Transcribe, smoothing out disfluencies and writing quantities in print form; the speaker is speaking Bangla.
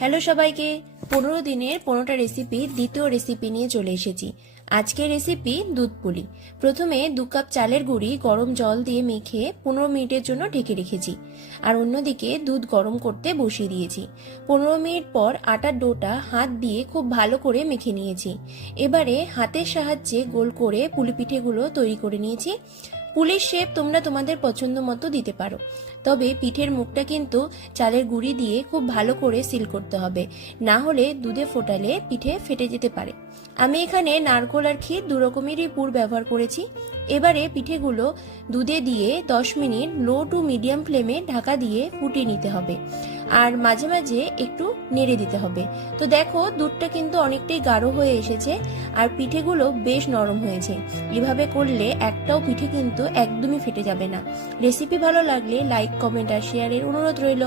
হ্যালো সবাইকে, 15 দিনের 15টা রেসিপি দ্বিতীয় রেসিপি নিয়ে চলে এসেছি। আজকের রেসিপি দুধ পুলি। প্রথমে 2 কাপ চালের গুঁড়ি গরম জল দিয়ে মেখে 15 মিনিটের জন্য ঢেকে রেখেছি, আর অন্যদিকে দুধ গরম করতে বসিয়ে দিয়েছি। 15 মিনিট পর আটার ডোটা হাত দিয়ে খুব ভালো করে মেখে নিয়েছি। এবারে হাতের সাহায্যে গোল করে পুলি পিঠেগুলো তৈরি করে নিয়েছি। পুলির শেপ তোমরা তোমাদের পছন্দ মতো দিতে পারো, তবে পিঠের মুখটা কিন্তু চালের গুঁড়ি দিয়ে খুব ভালো করে সিল করতে হবে, না হলে দুধে ফোটালে পিঠে ফেটে যেতে পারে। আমি এখানে নারকোল আর ক্ষীর দু রকমেরই পুর ব্যবহার করেছি। এবারে পিঠেগুলো দুধে দিয়ে 10 মিনিট লো টু মিডিয়াম ফ্লেমে ঢাকা দিয়ে ফুটিয়ে নিতে হবে, আর মাঝে মাঝে একটু নেড়ে দিতে হবে। তো দেখো, দুধটা কিন্তু অনেকটাই গাঢ় হয়ে এসেছে আর পিঠেগুলো বেশ নরম হয়েছে। এভাবে করলে একটাও পিঠে কিন্তু একদমই ফেটে যাবে না। রেসিপি ভালো লাগলে লাইক, কমেন্ট আর শেয়ারের অনুরোধ রইল।